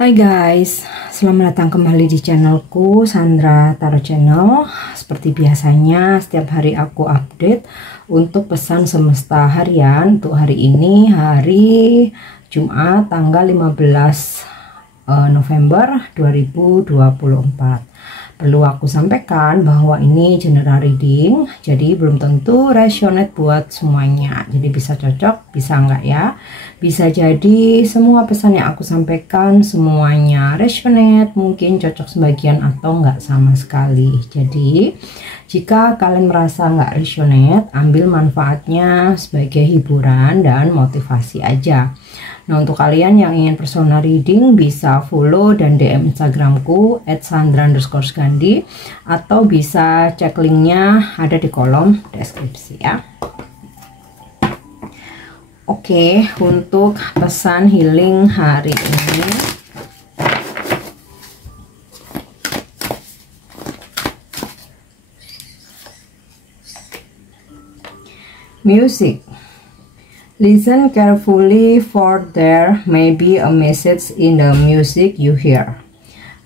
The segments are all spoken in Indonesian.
Hai guys, selamat datang kembali di channelku Sandra Tarot Channel. Seperti biasanya setiap hari aku update untuk pesan semesta harian. Untuk hari ini hari Jumat tanggal 15 November 2024. Perlu aku sampaikan bahwa ini general reading, jadi belum tentu resonate buat semuanya. Jadi bisa cocok, bisa enggak ya. Bisa jadi semua pesan yang aku sampaikan semuanya resonate, mungkin cocok sebagian atau enggak sama sekali. Jadi jika kalian merasa enggak resonate, ambil manfaatnya sebagai hiburan dan motivasi aja. Nah, untuk kalian yang ingin personal reading bisa follow dan DM Instagramku @sandra_gandhi atau bisa cek linknya ada di kolom deskripsi ya. Oke, untuk pesan healing hari ini music. Listen carefully, for there may be a message in the music you hear.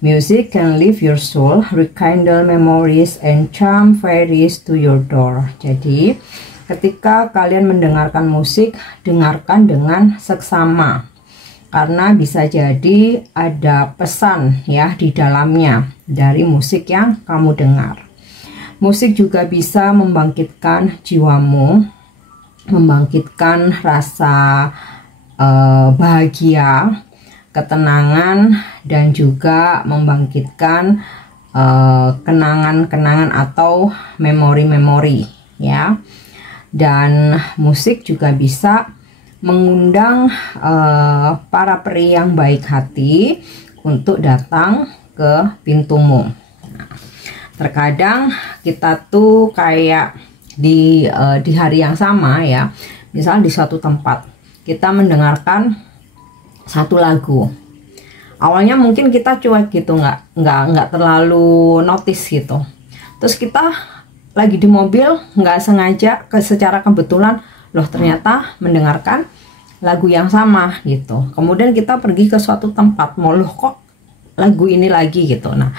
Music can lift your soul, rekindle memories, and charm fairies to your door. Jadi, ketika kalian mendengarkan musik, dengarkan dengan seksama. Karena bisa jadi ada pesan ya di dalamnya dari musik yang kamu dengar. Musik juga bisa membangkitkan jiwamu, membangkitkan rasa bahagia, ketenangan, dan juga membangkitkan kenangan-kenangan atau memori-memori ya. Dan musik juga bisa mengundang para peri yang baik hati untuk datang ke pintumu. Nah, terkadang kita tuh kayak di hari yang sama ya, misal di suatu tempat kita mendengarkan satu lagu, awalnya mungkin kita cuek gitu, nggak terlalu notice gitu, terus kita lagi di mobil nggak sengaja secara kebetulan loh ternyata mendengarkan lagu yang sama gitu, kemudian kita pergi ke suatu tempat, mau loh kok lagu ini lagi gitu. Nah,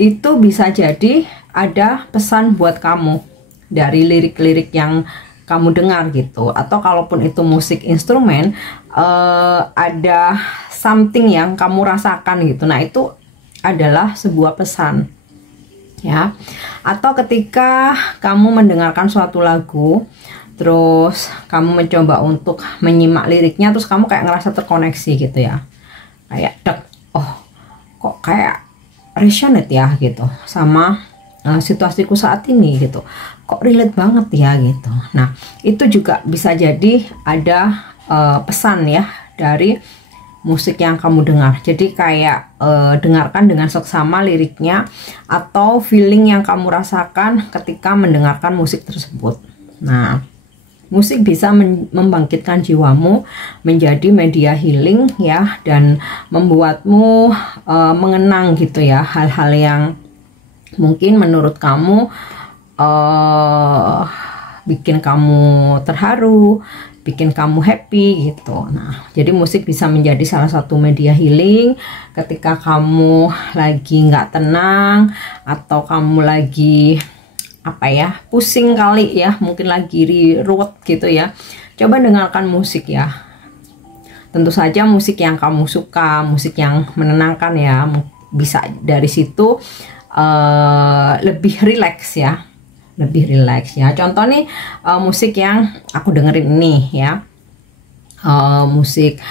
itu bisa jadi ada pesan buat kamu dari lirik-lirik yang kamu dengar gitu, atau kalaupun itu musik instrumen, ada something yang kamu rasakan gitu. Nah, itu adalah sebuah pesan ya. Atau ketika kamu mendengarkan suatu lagu, terus kamu mencoba untuk menyimak liriknya, terus kamu kayak ngerasa terkoneksi gitu ya, kayak dek, oh kok kayak resonate ya gitu sama situasiku saat ini gitu, kok relate banget ya gitu. Nah, itu juga bisa jadi ada pesan ya dari musik yang kamu dengar. Jadi kayak dengarkan dengan seksama liriknya atau feeling yang kamu rasakan ketika mendengarkan musik tersebut. Nah, musik bisa membangkitkan jiwamu menjadi media healing ya, dan membuatmu mengenang gitu ya hal-hal yang mungkin menurut kamu bikin kamu terharu, bikin kamu happy gitu. Nah, jadi musik bisa menjadi salah satu media healing ketika kamu lagi nggak tenang atau kamu lagi apa ya, pusing kali ya, mungkin lagi ruwet gitu ya. Coba dengarkan musik ya. Tentu saja musik yang kamu suka, musik yang menenangkan ya. Bisa dari situ lebih rileks ya, lebih rileks ya. Contoh nih musik yang aku dengerin ini ya, musik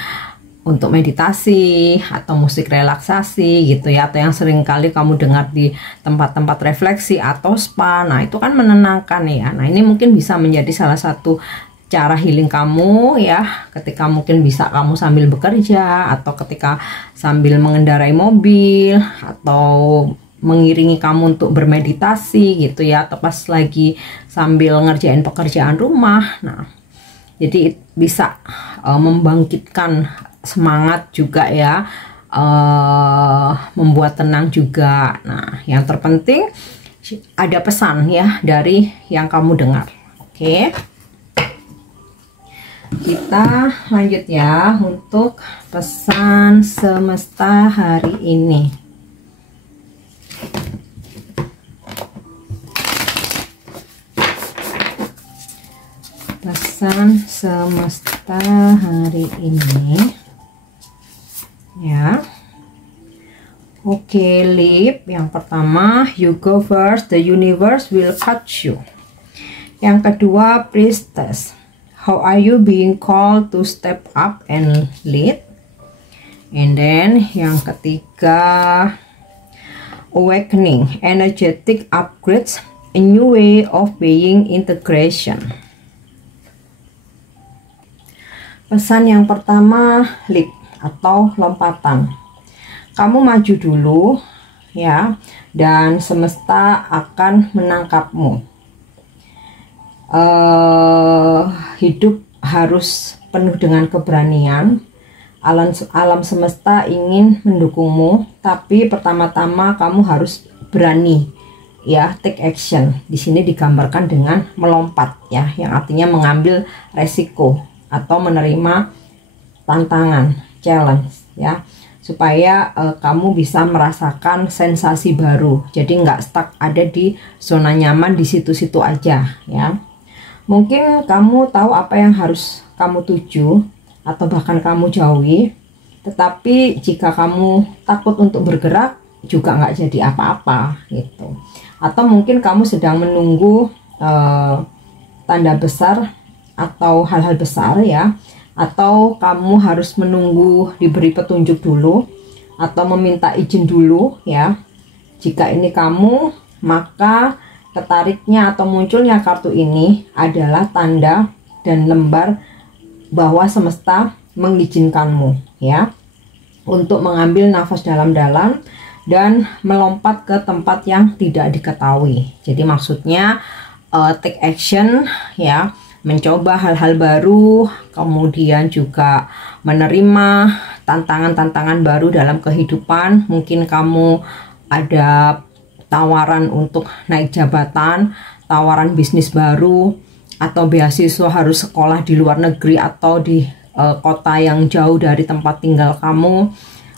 untuk meditasi atau musik relaksasi gitu ya, atau yang sering kali kamu dengar di tempat-tempat refleksi atau spa. Nah, itu kan menenangkan ya. Nah, ini mungkin bisa menjadi salah satu cara healing kamu ya, ketika mungkin bisa kamu sambil bekerja atau ketika sambil mengendarai mobil atau mengiringi kamu untuk bermeditasi gitu ya, atau pas lagi sambil ngerjain pekerjaan rumah. Nah, jadi bisa membangkitkan semangat juga ya, membuat tenang juga. Nah, yang terpenting ada pesan ya dari yang kamu dengar. Oke. Kita lanjut ya untuk pesan semesta hari ini. Pesan semesta hari ini ya. Oke, Lip, yang pertama, you go first, the universe will catch you. Yang kedua, Priestess, how are you being called to step up and lead? And then yang ketiga, awakening, energetic upgrades, a new way of being, integration. Pesan yang pertama, leap atau lompatan. Kamu maju dulu ya, dan semesta akan menangkapmu. Hidup harus penuh dengan keberanian. Alam semesta ingin mendukungmu, tapi pertama-tama kamu harus berani ya, take action. Di sini digambarkan dengan melompat ya, yang artinya mengambil resiko atau menerima tantangan, challenge ya, supaya kamu bisa merasakan sensasi baru. Jadi nggak stuck ada di zona nyaman di situ-situ aja ya. Mungkin kamu tahu apa yang harus kamu tuju atau bahkan kamu jauhi, tetapi jika kamu takut untuk bergerak juga nggak jadi apa-apa gitu. Atau mungkin kamu sedang menunggu tanda besar atau hal-hal besar ya, atau kamu harus menunggu diberi petunjuk dulu atau meminta izin dulu ya. Jika ini kamu, maka ketariknya atau munculnya kartu ini adalah tanda dan lembar bahwa semesta mengizinkanmu ya untuk mengambil nafas dalam-dalam dan melompat ke tempat yang tidak diketahui. Jadi maksudnya take action ya, mencoba hal-hal baru, kemudian juga menerima tantangan-tantangan baru dalam kehidupan. Mungkin kamu ada tawaran untuk naik jabatan, tawaran bisnis baru, atau beasiswa harus sekolah di luar negeri atau di kota yang jauh dari tempat tinggal kamu,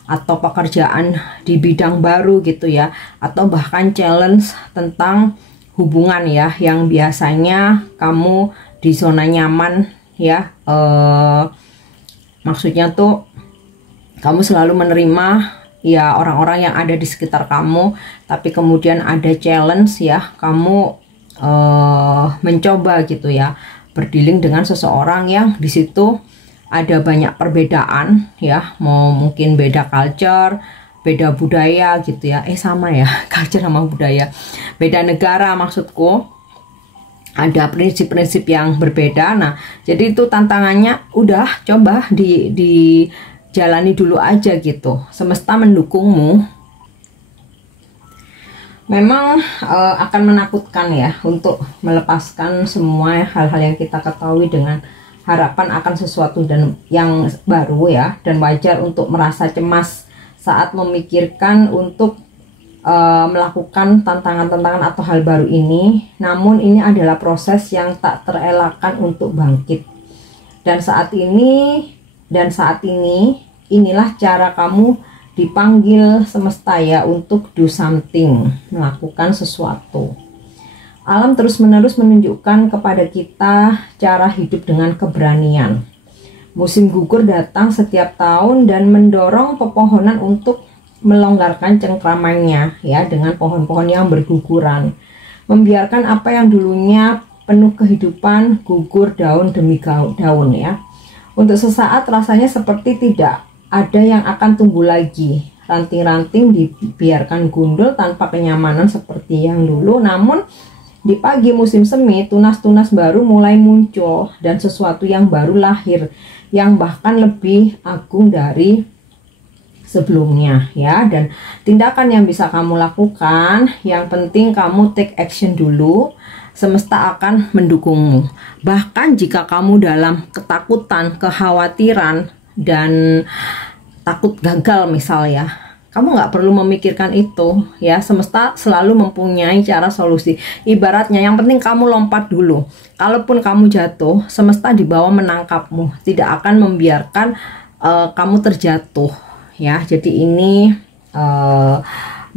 atau pekerjaan di bidang baru gitu ya, atau bahkan challenge tentang hubungan ya, yang biasanya kamu di zona nyaman ya, maksudnya tuh kamu selalu menerima ya orang-orang yang ada di sekitar kamu, tapi kemudian ada challenge ya, kamu mencoba gitu ya, berdealing dengan seseorang yang di situ ada banyak perbedaan ya, mau mungkin beda culture, beda budaya gitu ya, sama ya culture sama budaya, beda negara maksudku, ada prinsip-prinsip yang berbeda. Nah, jadi itu tantangannya udah coba dijalani dulu aja gitu. Semesta mendukungmu. Memang akan menakutkan ya untuk melepaskan semua hal-hal yang kita ketahui dengan harapan akan sesuatu dan yang baru ya, dan wajar untuk merasa cemas saat memikirkan untuk melakukan tantangan-tantangan atau hal baru ini. Namun ini adalah proses yang tak terelakkan untuk bangkit. Dan saat ini inilah cara kamu dipanggil semesta ya, untuk do something, melakukan sesuatu. Alam terus-menerus menunjukkan kepada kita cara hidup dengan keberanian. Musim gugur datang setiap tahun dan mendorong pepohonan untuk melonggarkan cengkramannya ya, dengan pohon-pohon yang berguguran, membiarkan apa yang dulunya penuh kehidupan gugur daun demi daun ya. Untuk sesaat rasanya seperti tidak ada yang akan tumbuh lagi, ranting-ranting dibiarkan gundul tanpa kenyamanan seperti yang dulu. Namun di pagi musim semi, tunas-tunas baru mulai muncul dan sesuatu yang baru lahir, yang bahkan lebih agung dari sebelumnya ya. Dan tindakan yang bisa kamu lakukan, yang penting kamu take action dulu, semesta akan mendukungmu. Bahkan jika kamu dalam ketakutan, kekhawatiran, dan takut gagal misal ya, Kamu nggak perlu memikirkan itu ya, semesta selalu mempunyai cara solusi. Ibaratnya yang penting kamu lompat dulu. Kalaupun kamu jatuh, semesta di bawah menangkapmu, tidak akan membiarkan kamu terjatuh ya. Jadi ini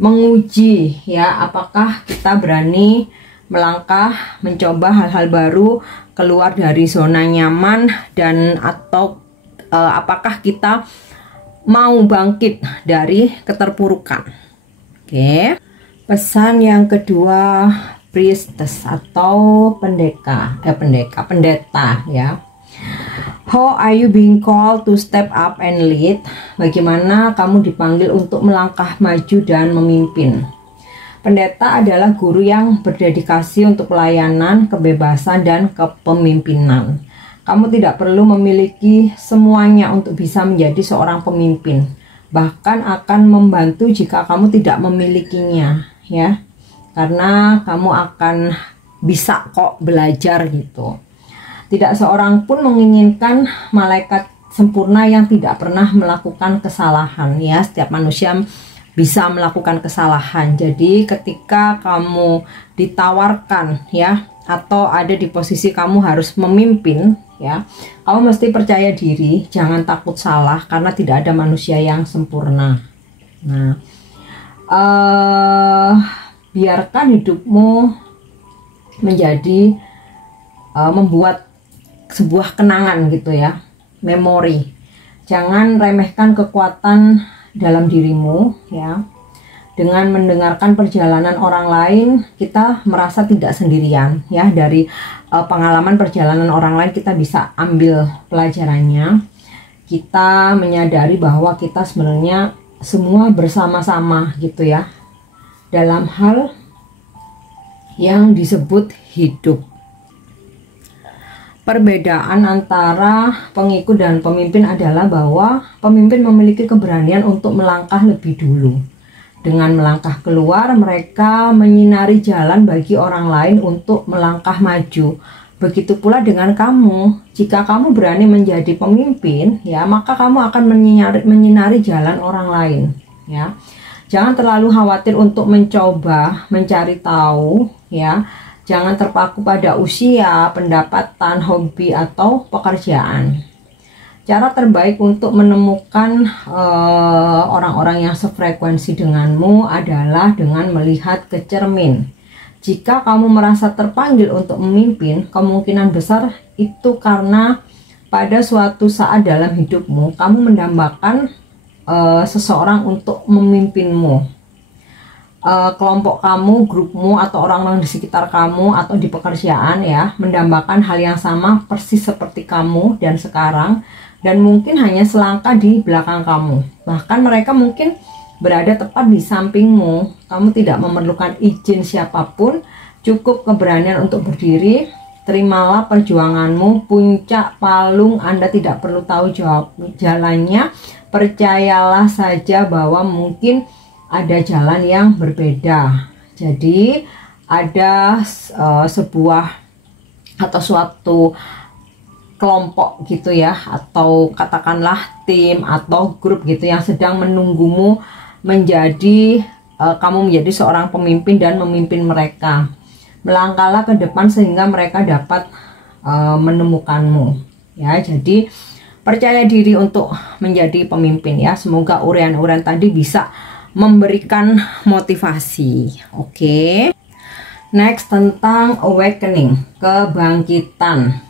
menguji ya, apakah kita berani melangkah, mencoba hal-hal baru, keluar dari zona nyaman, dan atau apakah kita mau bangkit dari keterpurukan. Oke. Pesan yang kedua, priestess atau pendeta ya. How are you being called to step up and lead? Bagaimana kamu dipanggil untuk melangkah maju dan memimpin? Pendeta adalah guru yang berdedikasi untuk pelayanan, kebebasan, dan kepemimpinan. Kamu tidak perlu memiliki semuanya untuk bisa menjadi seorang pemimpin. Bahkan akan membantu jika kamu tidak memilikinya, ya. Karena kamu akan bisa kok belajar gitu. Tidak seorang pun menginginkan malaikat sempurna yang tidak pernah melakukan kesalahan, ya. Setiap manusia bisa melakukan kesalahan. Jadi ketika kamu ditawarkan, ya, atau ada di posisi kamu harus memimpin, ya, kamu mesti percaya diri, jangan takut salah, karena tidak ada manusia yang sempurna. Nah, biarkan hidupmu menjadi membuat sebuah kenangan gitu ya, memori. Jangan remehkan kekuatan dalam dirimu ya. Dengan mendengarkan perjalanan orang lain, kita merasa tidak sendirian ya. Dari pengalaman perjalanan orang lain kita bisa ambil pelajarannya. Kita menyadari bahwa kita sebenarnya semua bersama-sama gitu ya, dalam hal yang disebut hidup. Perbedaan antara pengikut dan pemimpin adalah bahwa pemimpin memiliki keberanian untuk melangkah lebih dulu. Dengan melangkah keluar, mereka menyinari jalan bagi orang lain untuk melangkah maju. Begitu pula dengan kamu. Jika kamu berani menjadi pemimpin, ya, maka kamu akan menyinari jalan orang lain, ya. Jangan terlalu khawatir untuk mencoba mencari tahu, ya. Jangan terpaku pada usia, pendapatan, hobi, atau pekerjaan. Cara terbaik untuk menemukan orang-orang yang sefrekuensi denganmu adalah dengan melihat ke cermin. Jika kamu merasa terpanggil untuk memimpin, kemungkinan besar itu karena pada suatu saat dalam hidupmu kamu mendambakan seseorang untuk memimpinmu. Kelompok kamu, grupmu, atau orang-orang di sekitar kamu atau di pekerjaan ya, mendambakan hal yang sama persis seperti kamu dan sekarang, dan mungkin hanya selangkah di belakang kamu. Bahkan mereka mungkin berada tepat di sampingmu. Kamu tidak memerlukan izin siapapun, cukup keberanian untuk berdiri. Terimalah perjuanganmu, puncak palung Anda tidak perlu tahu jalannya. Percayalah saja bahwa mungkin ada jalan yang berbeda. Jadi ada sebuah atau suatu kelompok gitu ya, atau katakanlah tim atau grup gitu yang sedang menunggumu menjadi kamu menjadi seorang pemimpin dan memimpin mereka. Melangkahlah ke depan sehingga mereka dapat menemukanmu ya. Jadi percaya diri untuk menjadi pemimpin ya. Semoga uraian-uraian tadi bisa memberikan motivasi. Oke. Next, tentang awakening, kebangkitan.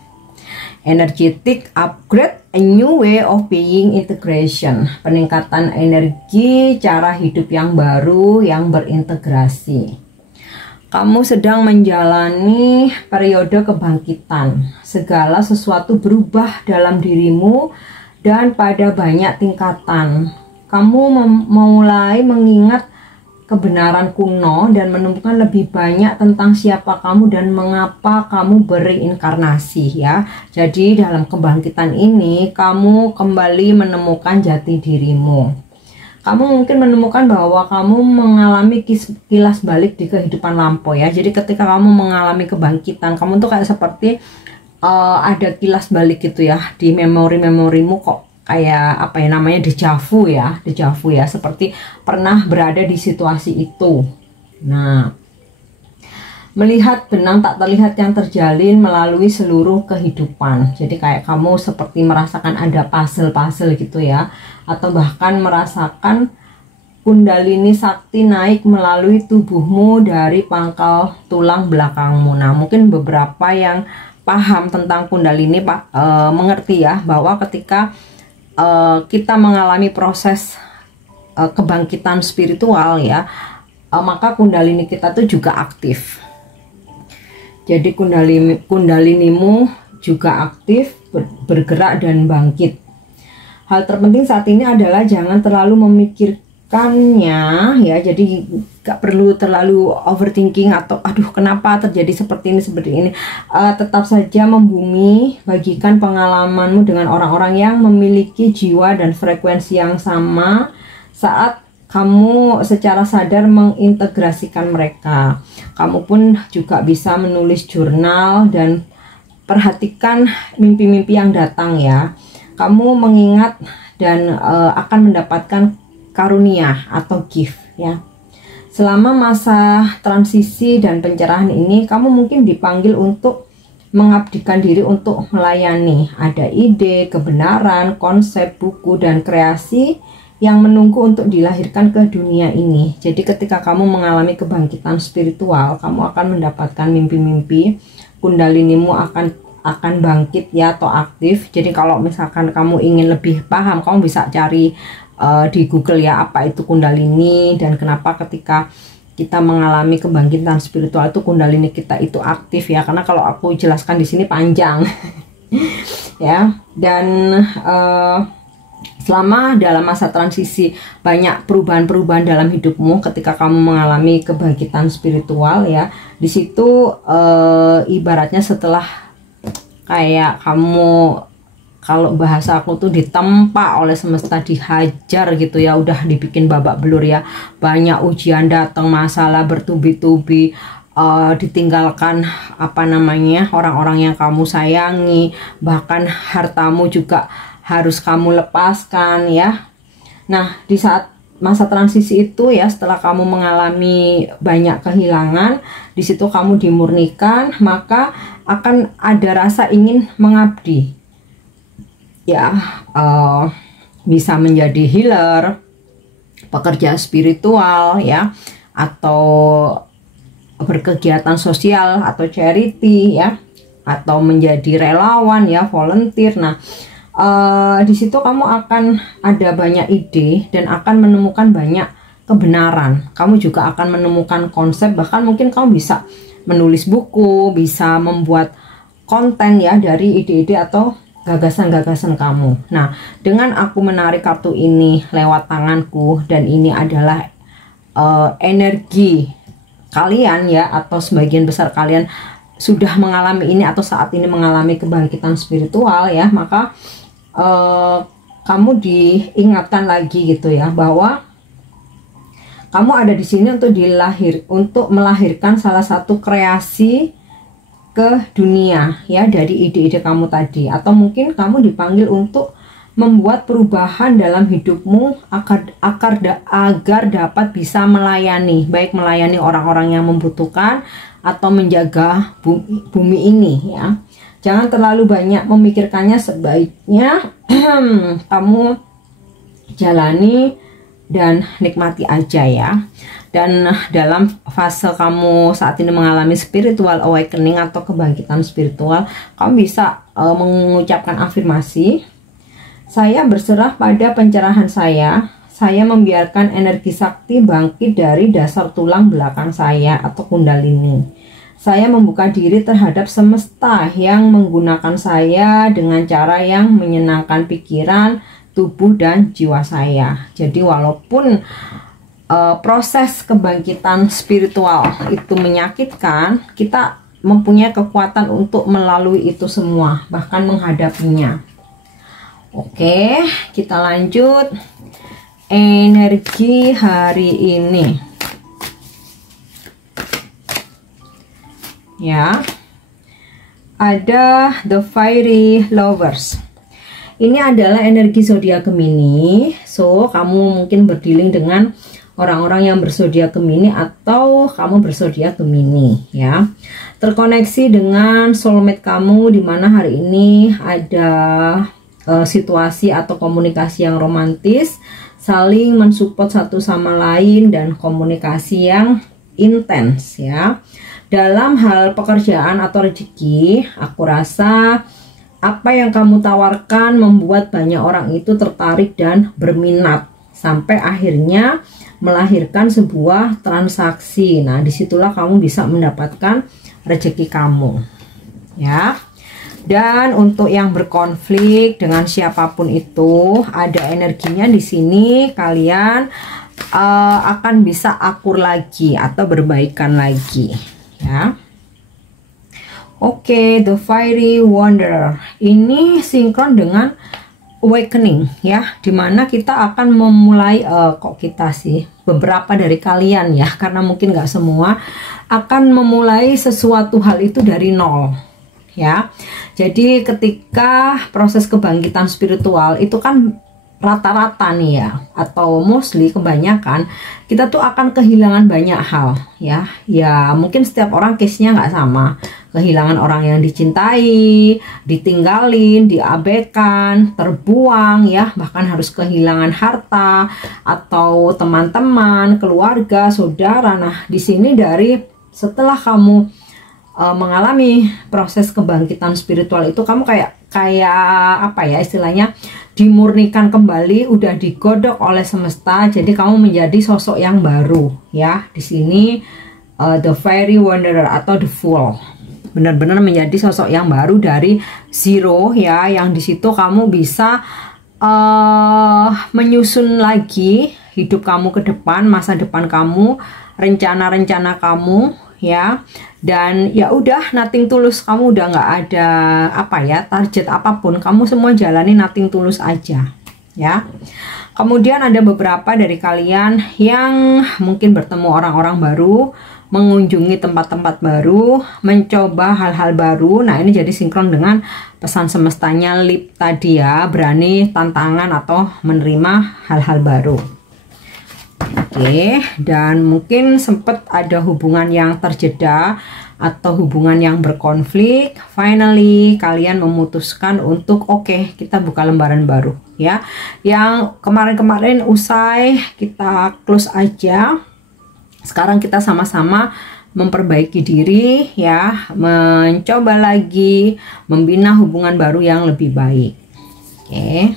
Energetic upgrade, a new way of being, integration, peningkatan energi, cara hidup yang baru yang berintegrasi. Kamu sedang menjalani periode kebangkitan. Segala sesuatu berubah dalam dirimu dan pada banyak tingkatan. Kamu mulai mengingat kebenaran kuno dan menemukan lebih banyak tentang siapa kamu dan mengapa kamu bereinkarnasi ya. Jadi dalam kebangkitan ini kamu kembali menemukan jati dirimu. Kamu mungkin menemukan bahwa kamu mengalami kilas balik di kehidupan lampau ya. Jadi ketika kamu mengalami kebangkitan, kamu tuh kayak seperti ada kilas balik gitu ya di memori-memorimu, kok kayak apa ya namanya, dejavu ya, seperti pernah berada di situasi itu. Nah, melihat benang tak terlihat yang terjalin melalui seluruh kehidupan. Jadi kayak kamu seperti merasakan ada puzzle-puzzle gitu ya, atau bahkan merasakan Kundalini Sakti naik melalui tubuhmu dari pangkal tulang belakangmu. Nah, mungkin beberapa yang paham tentang Kundalini mengerti ya, bahwa ketika kita mengalami proses kebangkitan spiritual ya, maka Kundalini kita tuh juga aktif. Jadi Kundalinimu juga aktif, bergerak dan bangkit. Hal terpenting saat ini adalah jangan terlalu memikirkannya ya, jadi gak perlu terlalu overthinking atau aduh kenapa terjadi seperti ini. Tetap saja membumi, bagikan pengalamanmu dengan orang-orang yang memiliki jiwa dan frekuensi yang sama saat kamu secara sadar mengintegrasikan mereka. Kamu pun juga bisa menulis jurnal dan perhatikan mimpi-mimpi yang datang ya. Kamu mengingat dan akan mendapatkan karunia atau gift ya. Selama masa transisi dan pencerahan ini, kamu mungkin dipanggil untuk mengabdikan diri untuk melayani. Ada ide, kebenaran, konsep, buku, dan kreasi yang menunggu untuk dilahirkan ke dunia ini. Jadi ketika kamu mengalami kebangkitan spiritual, kamu akan mendapatkan mimpi-mimpi. Kundalinimu akan bangkit ya, atau aktif. Jadi kalau misalkan kamu ingin lebih paham, kamu bisa cari di Google ya, apa itu Kundalini dan kenapa ketika kita mengalami kebangkitan spiritual itu Kundalini kita itu aktif ya. Karena kalau aku jelaskan di sini panjang ya. Dan selama dalam masa transisi banyak perubahan-perubahan dalam hidupmu ketika kamu mengalami kebangkitan spiritual ya. Di situ ibaratnya setelah kayak kamu, kalau bahasa aku tuh ditempa oleh semesta, dihajar gitu ya, udah dibikin babak belur ya, banyak ujian datang, masalah bertubi-tubi, ditinggalkan apa namanya orang-orang yang kamu sayangi, bahkan hartamu juga harus kamu lepaskan ya. Nah, di saat masa transisi itu ya, setelah kamu mengalami banyak kehilangan, di situ kamu dimurnikan, maka akan ada rasa ingin mengabdi ya, bisa menjadi healer, pekerja spiritual ya, atau berkegiatan sosial atau charity ya, atau menjadi relawan ya, volunteer. Nah, di situ kamu akan ada banyak ide dan akan menemukan banyak kebenaran. Kamu juga akan menemukan konsep, bahkan mungkin kamu bisa menulis buku, bisa membuat konten ya dari ide-ide atau gagasan-gagasan kamu. Nah, dengan aku menarik kartu ini lewat tanganku, dan ini adalah energi kalian ya, atau sebagian besar kalian sudah mengalami ini atau saat ini mengalami kebangkitan spiritual ya, maka kamu diingatkan lagi gitu ya, bahwa kamu ada di sini untuk melahirkan salah satu kreasi ke dunia ya, dari ide-ide kamu tadi. Atau mungkin kamu dipanggil untuk membuat perubahan dalam hidupmu agar dapat bisa melayani, baik melayani orang-orang yang membutuhkan atau menjaga bumi ini ya. Jangan terlalu banyak memikirkannya, sebaiknya kamu jalani dan nikmati aja ya. Dan dalam fase kamu saat ini mengalami spiritual awakening atau kebangkitan spiritual, kamu bisa mengucapkan afirmasi. Saya berserah pada pencerahan saya. Saya membiarkan energi sakti bangkit dari dasar tulang belakang saya atau kundalini. Saya membuka diri terhadap semesta yang menggunakan saya dengan cara yang menyenangkan pikiran, tubuh, dan jiwa saya. Jadi walaupun proses kebangkitan spiritual itu menyakitkan, kita mempunyai kekuatan untuk melalui itu semua, bahkan menghadapinya. Oke, kita lanjut. Energi hari ini ya, ada The Fiery Lovers. Ini adalah energi zodiak Gemini. So, kamu mungkin berdealing dengan orang-orang yang berzodiak Gemini atau kamu berzodiak Gemini ya. Terkoneksi dengan soulmate kamu, di mana hari ini ada situasi atau komunikasi yang romantis, saling mensupport satu sama lain, dan komunikasi yang intens ya. Dalam hal pekerjaan atau rezeki, aku rasa apa yang kamu tawarkan membuat banyak orang itu tertarik dan berminat sampai akhirnya melahirkan sebuah transaksi. Nah, disitulah kamu bisa mendapatkan rezeki kamu ya. Dan untuk yang berkonflik dengan siapapun itu, ada energinya di sini, kalian akan bisa akur lagi atau berbaikan lagi ya. Oke, The Fiery Wanderer ini sinkron dengan awakening ya, dimana kita akan memulai kok kita sih, beberapa dari kalian ya, karena mungkin nggak semua, akan memulai sesuatu hal itu dari nol ya. Jadi ketika proses kebangkitan spiritual itu kan rata-rata nih ya, atau mostly kebanyakan, kita tuh akan kehilangan banyak hal ya. Ya mungkin setiap orang case-nya nggak sama, kehilangan orang yang dicintai, ditinggalin, diabaikan, terbuang ya, bahkan harus kehilangan harta atau teman-teman, keluarga, saudara. Nah, di sini dari setelah kamu mengalami proses kebangkitan spiritual itu, kamu kayak apa ya istilahnya, dimurnikan kembali, udah digodok oleh semesta, jadi kamu menjadi sosok yang baru ya. Di sini The Fiery Wanderer atau The Fool, benar-benar menjadi sosok yang baru dari zero ya, yang di situ kamu bisa menyusun lagi hidup kamu ke depan, masa depan kamu, rencana-rencana kamu ya. Dan ya udah, nothing tulus, kamu udah nggak ada apa ya target apapun, kamu semua jalani nothing tulus aja ya. Kemudian ada beberapa dari kalian yang mungkin bertemu orang-orang baru, mengunjungi tempat-tempat baru, mencoba hal-hal baru. Nah, ini jadi sinkron dengan pesan semestanya Lip tadi ya, berani tantangan atau menerima hal-hal baru. Oke, dan mungkin sempat ada hubungan yang terjeda atau hubungan yang berkonflik. Finally kalian memutuskan untuk oke, kita buka lembaran baru ya. Yang kemarin-kemarin usai, kita close aja. Sekarang kita sama-sama memperbaiki diri ya, mencoba lagi membina hubungan baru yang lebih baik. Oke.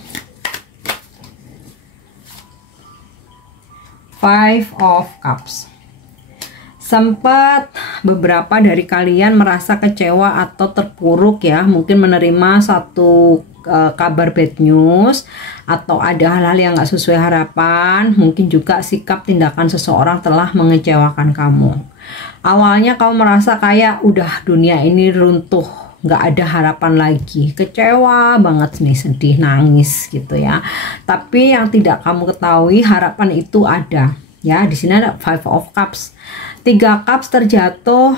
Five of Cups. Sempat beberapa dari kalian merasa kecewa atau terpuruk ya, mungkin menerima satu kabar bad news, atau ada hal-hal yang nggak sesuai harapan. Mungkin juga sikap tindakan seseorang telah mengecewakan kamu. Awalnya kamu merasa kayak udah dunia ini runtuh, nggak ada harapan lagi, kecewa banget nih, sedih, nangis gitu ya. Tapi yang tidak kamu ketahui, harapan itu ada ya. Di sini ada Five of Cups, 3 cups terjatuh,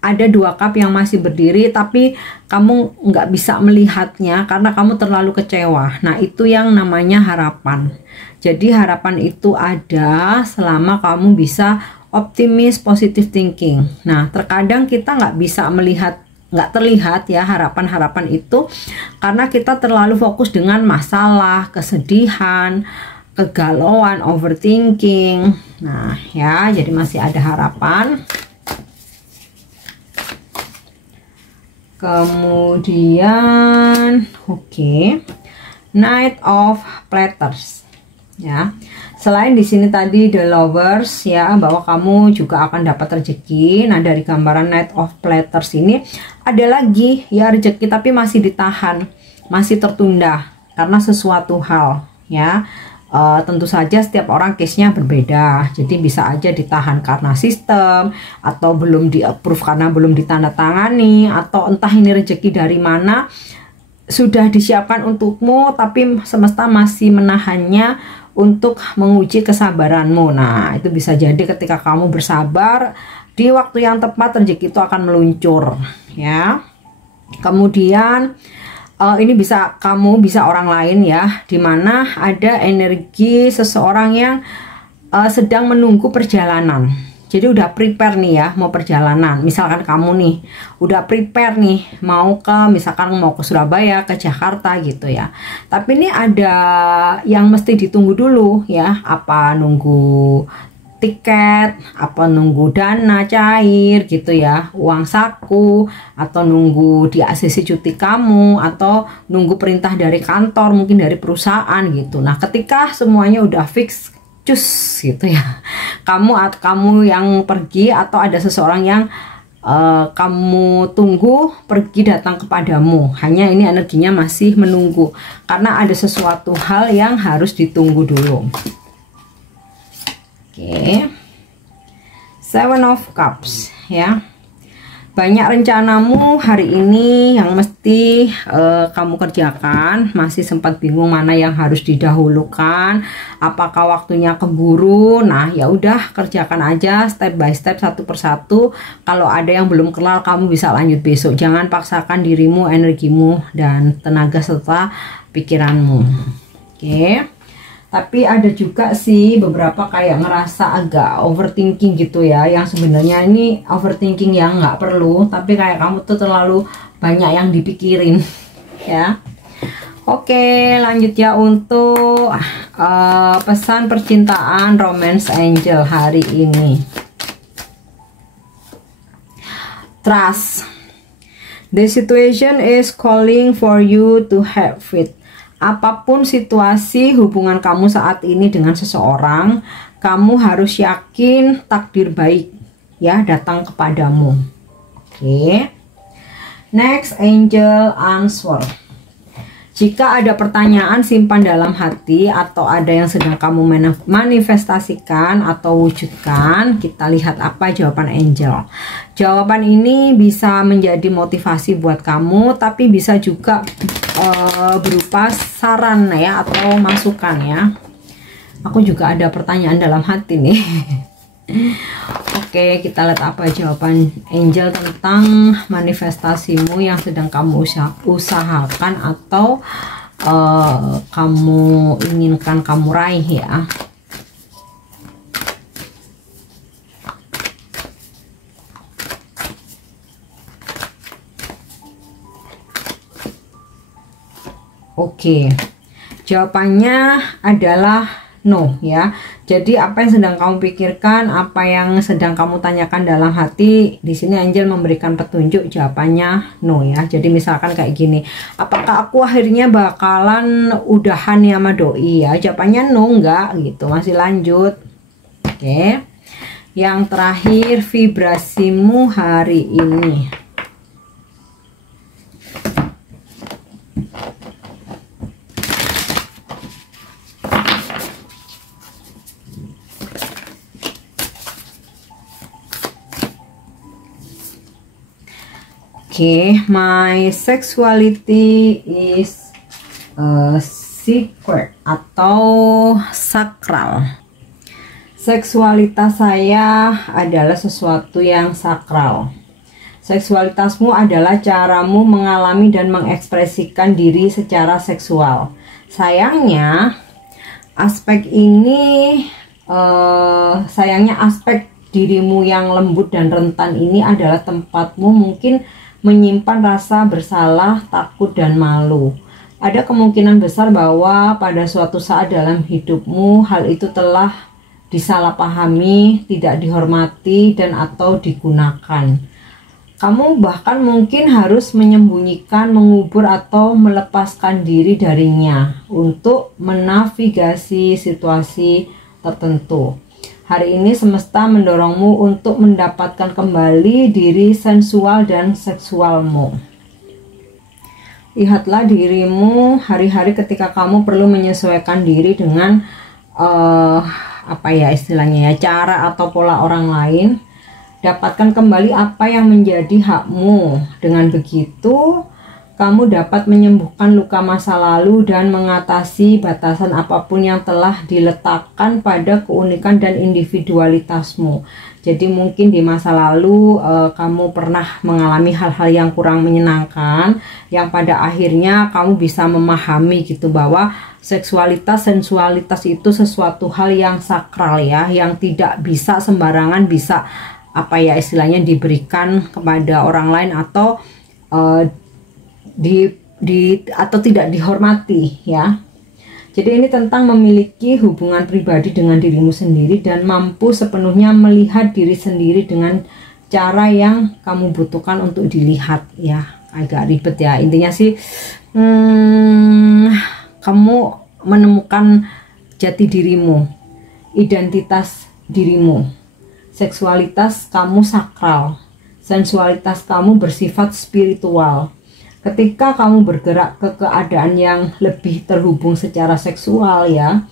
ada 2 cup yang masih berdiri, tapi kamu nggak bisa melihatnya karena kamu terlalu kecewa. Nah, itu yang namanya harapan. Jadi harapan itu ada selama kamu bisa optimis, positive thinking. Nah, terkadang kita nggak bisa melihat, nggak terlihat ya harapan-harapan itu, karena kita terlalu fokus dengan masalah, kesedihan, kegalauan, overthinking. Nah ya, jadi masih ada harapan. Kemudian oke, Knight of Platters ya. Selain di sini tadi The Lovers ya, bahwa kamu juga akan dapat rezeki. Nah, dari gambaran Knight of Platters ini ada lagi ya rezeki, tapi masih ditahan, masih tertunda karena sesuatu hal ya. Tentu saja setiap orang case-nya berbeda, jadi bisa aja ditahan karena sistem, atau belum di-approve karena belum ditandatangani, atau entah ini rezeki dari mana sudah disiapkan untukmu tapi semesta masih menahannya untuk menguji kesabaranmu. Nah, itu bisa jadi ketika kamu bersabar, di waktu yang tepat rezeki itu akan meluncur ya. Kemudian ini bisa kamu, bisa orang lain ya, dimana ada energi seseorang yang sedang menunggu perjalanan. Jadi udah prepare nih ya, mau perjalanan. Misalkan kamu nih udah prepare nih mau ke, misalkan mau ke Surabaya, ke Jakarta gitu ya. Tapi ini ada yang mesti ditunggu dulu ya. Apa nunggu tiket, apa nunggu dana cair gitu ya, uang saku, atau nunggu di ACC cuti kamu, atau nunggu perintah dari kantor, mungkin dari perusahaan gitu. Nah, ketika semuanya udah fix, cus gitu ya, kamu yang pergi, atau ada seseorang yang kamu tunggu pergi datang kepadamu, hanya ini energinya masih menunggu karena ada sesuatu hal yang harus ditunggu dulu. Oke, Seven of Cups ya. Banyak rencanamu hari ini yang mesti kamu kerjakan. Masih sempat bingung mana yang harus didahulukan, apakah waktunya keburu. Nah, ya udah, kerjakan aja step by step, satu persatu. Kalau ada yang belum kelar, kamu bisa lanjut besok. Jangan paksakan dirimu, energimu, dan tenaga serta pikiranmu. Oke. Tapi ada juga sih beberapa kayak ngerasa agak overthinking gitu ya, yang sebenarnya ini overthinking yang nggak perlu, tapi kayak kamu tuh terlalu banyak yang dipikirin ya. Oke, lanjut ya untuk pesan percintaan romance angel hari ini. Trust. The situation is calling for you to have faith. Apapun situasi hubungan kamu saat ini dengan seseorang, kamu harus yakin takdir baik ya datang kepadamu. Oke. Next, angel answer. Jika ada pertanyaan, simpan dalam hati, atau ada yang sedang kamu manifestasikan atau wujudkan, kita lihat apa jawaban angel. Jawaban ini bisa menjadi motivasi buat kamu, tapi bisa juga berupa saran ya, atau masukan ya. Aku juga ada pertanyaan dalam hati nih. Oke, kita lihat apa jawaban angel tentang manifestasimu yang sedang kamu usahakan atau kamu inginkan kamu raih ya. Oke, jawabannya adalah no ya. Jadi apa yang sedang kamu pikirkan, apa yang sedang kamu tanyakan dalam hati, di sini angel memberikan petunjuk, jawabannya no ya. Jadi misalkan kayak gini, apakah aku akhirnya bakalan udahan ya sama doi ya? Jawabannya no, enggak gitu, masih lanjut. Oke. Yang terakhir, vibrasimu hari ini. Okay, my sexuality is secret atau sakral. Seksualitas saya adalah sesuatu yang sakral. Seksualitasmu adalah caramu mengalami dan mengekspresikan diri secara seksual. Sayangnya, aspek ini, aspek dirimu yang lembut dan rentan ini adalah tempatmu mungkin menyimpan rasa bersalah, takut, dan malu. Ada kemungkinan besar bahwa pada suatu saat dalam hidupmu hal itu telah disalahpahami, tidak dihormati, dan atau digunakan. Kamu bahkan mungkin harus menyembunyikan, mengubur, atau melepaskan diri darinya untuk menavigasi situasi tertentu. Hari ini semesta mendorongmu untuk mendapatkan kembali diri sensual dan seksualmu. Lihatlah dirimu hari-hari ketika kamu perlu menyesuaikan diri dengan apa ya istilahnya ya, cara atau pola orang lain. Dapatkan kembali apa yang menjadi hakmu. Dengan begitu, kamu dapat menyembuhkan luka masa lalu dan mengatasi batasan apapun yang telah diletakkan pada keunikan dan individualitasmu. Jadi mungkin di masa lalu kamu pernah mengalami hal-hal yang kurang menyenangkan, yang pada akhirnya kamu bisa memahami gitu bahwa seksualitas, sensualitas itu sesuatu hal yang sakral ya, yang tidak bisa sembarangan bisa apa ya istilahnya diberikan kepada orang lain atau atau tidak dihormati ya. Jadi ini tentang memiliki hubungan pribadi dengan dirimu sendiri dan mampu sepenuhnya melihat diri sendiri dengan cara yang kamu butuhkan untuk dilihat ya. Agak ribet ya, intinya sih kamu menemukan jati dirimu, identitas dirimu, seksualitas kamu sakral, sensualitas kamu bersifat spiritual. Ketika kamu bergerak ke keadaan yang lebih terhubung secara seksual ya,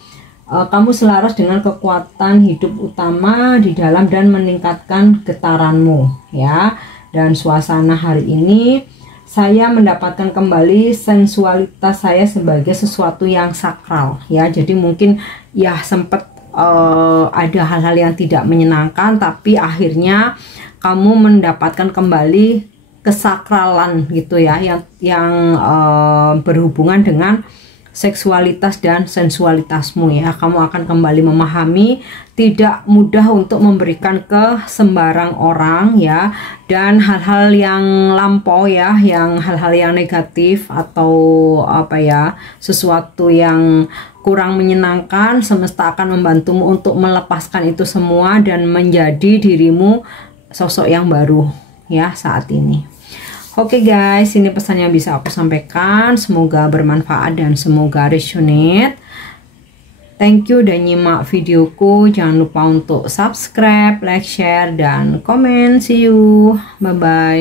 kamu selaras dengan kekuatan hidup utama di dalam dan meningkatkan getaranmu ya. Dan suasana hari ini saya mendapatkan kembali sensualitas saya sebagai sesuatu yang sakral ya. Jadi mungkin ya sempat ada hal-hal yang tidak menyenangkan, tapi akhirnya kamu mendapatkan kembali kesakralan gitu ya, yang berhubungan dengan seksualitas dan sensualitasmu ya. Kamu akan kembali memahami, tidak mudah untuk memberikan ke sembarang orang ya, dan hal-hal yang lampau ya, yang hal-hal yang negatif atau apa ya, sesuatu yang kurang menyenangkan, semesta akan membantumu untuk melepaskan itu semua dan menjadi dirimu sosok yang baru ya saat ini. Oke guys, ini pesan yang bisa aku sampaikan. Semoga bermanfaat dan semoga resonate. Thank you udah nyimak videoku. Jangan lupa untuk subscribe, like, share, dan komen. See you. Bye-bye.